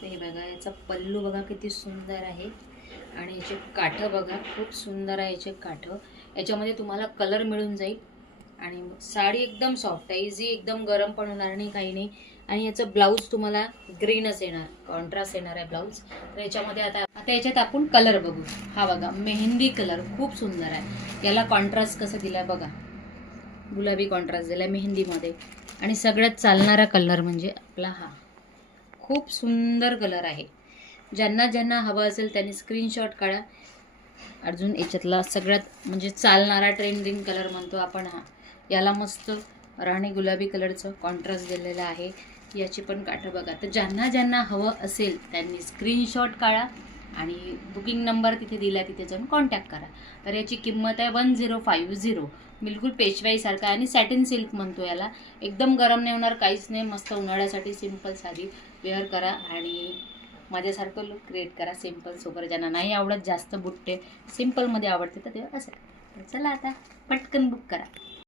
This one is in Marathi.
तर हे बघा, याचा पल्लू बघा किती सुंदर आहे आणि याचे काठं बघा खूप सुंदर आहे. याचे काठं याच्यामध्ये तुम्हाला कलर मिळून जाईल आणि साडी एकदम सॉफ्ट आहे, इझी, एकदम गरम पण होणार नाही, काही नाही. आणि याचं ब्लाऊज तुम्हाला ग्रीनच येणार, कॉन्ट्रास्ट येणार आहे ब्लाऊज. तर याच्यामध्ये आता आता याच्यात आपण कलर बघू. हा बघा, मेहंदी कलर खूप सुंदर आहे. याला कॉन्ट्रास्ट कसं दिलाय बघा, गुलाबी कॉन्ट्रास्ट दिलाय मेहंदीमध्ये. आणि सगळ्यात चालणारा कलर म्हणजे आपला हा खूप सुंदर कलर आहे. ज्यांना ज्यांना हवं असेल त्यांनी स्क्रीनशॉट काढा. अजून याच्यातला सगळ्यात म्हणजे चालणारा ट्रेंडिंग कलर म्हणतो आपण हा. याला मस्त राणी गुलाबी कलरचं कॉन्ट्रास्ट दिलेलं आहे. याची पण काठं बघा. तर ज्यांना ज्यांना हवं असेल त्यांनी स्क्रीनशॉट काढा आणि बुकिंग नंबर तिथे दिला, तिथे जाऊन कॉन्टॅक्ट करा. तर याची किंमत आहे 1050. बिलकुल पेशवाईसारखा आहे आणि सॅटिन सिल्क म्हणतो याला. एकदम गरम नाही होणार, काहीच नाही. मस्त उन्हाळ्यासाठी सिंपल साडी वेअर करा आणि माझ्यासारखं लुक क्रिएट करा सिंपल सोबर. ज्यांना नाही आवडत जास्त बुट्टे, सिंपलमध्ये आवडते, तर ते असं. चला आता पटकन बुक करा.